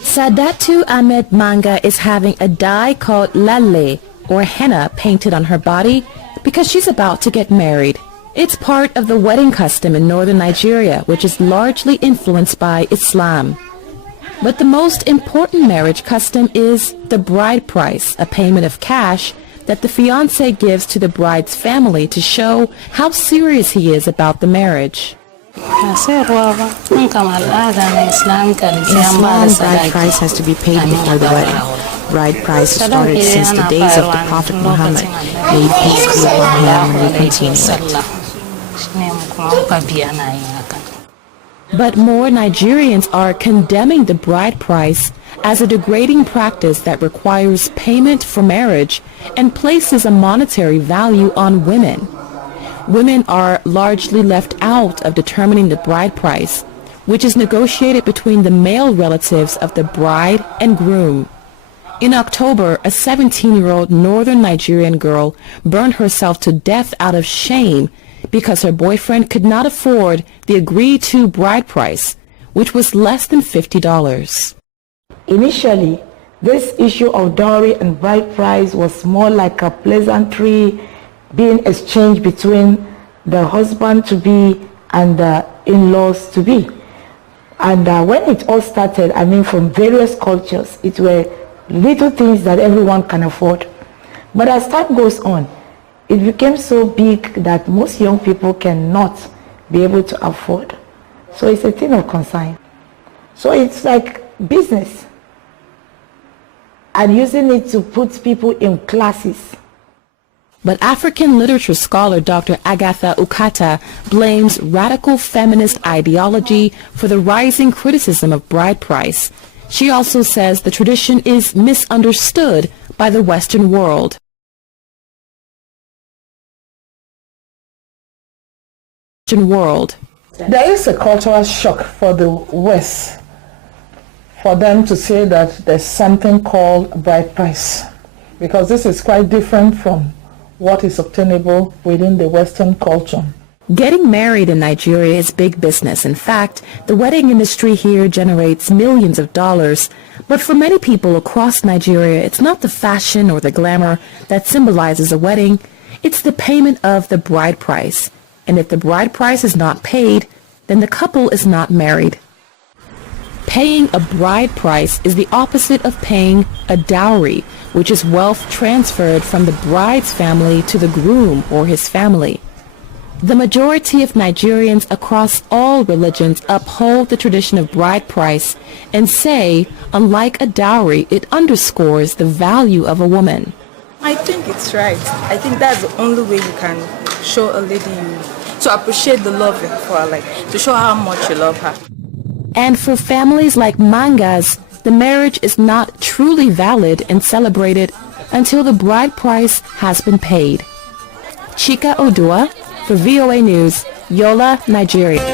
Sadatu Ahmed Manga is having a dye called lalle, or henna, painted on her body because she's about to get married. It's part of the wedding custom in northern Nigeria, which is largely influenced by Islam. But the most important marriage custom is the bride price, a payment of cash that the fiancé gives to the bride's family to show how serious he is about the marriage. In Islam, bride price has to be paid before the wedding. Bride price started since the days of the Prophet Muhammad. May peace be upon him, and we continue it. But more Nigerians are condemning the bride price as a degrading practice that requires payment for marriage and places a monetary value on women. Women are largely left out of determining the bride price, which is negotiated between the male relatives of the bride and groom. In October, a 17-year-old northern Nigerian girl burned herself to death out of shame because her boyfriend could not afford the agreed-to bride price, which was less than $50. Initially, this issue of dowry and bride price was more like a pleasantry being exchanged between the husband-to-be and the in-laws-to-be. And when it all started, I mean from various cultures, it were little things that everyone can afford. But as time goes on, it became so big that most young people cannot be able to afford. So it's a thing of concern. So it's like business and using it to put people in classes. But African literature scholar Dr. Agatha Ukata blames radical feminist ideology for the rising criticism of bride price. She also says the tradition is misunderstood by the Western world. There is a cultural shock for the West for them to say that there's something called bride price, because this is quite different from what is obtainable within the Western culture. Getting married in Nigeria is big business. In fact, the wedding industry here generates millions of dollars. But for many people across Nigeria, it's not the fashion or the glamour that symbolizes a wedding. It's the payment of the bride price. And if the bride price is not paid, then the couple is not married. Paying a bride price is the opposite of paying a dowry, which is wealth transferred from the bride's family to the groom or his family. The majority of Nigerians across all religions uphold the tradition of bride price and say, unlike a dowry, it underscores the value of a woman. I think it's right. I think that's the only way you can show a lady to appreciate the love for her, like to show how much you love her. And for families like Manga's, the marriage is not truly valid and celebrated until the bride price has been paid. Chika Oduah for VOA News, Yola, Nigeria.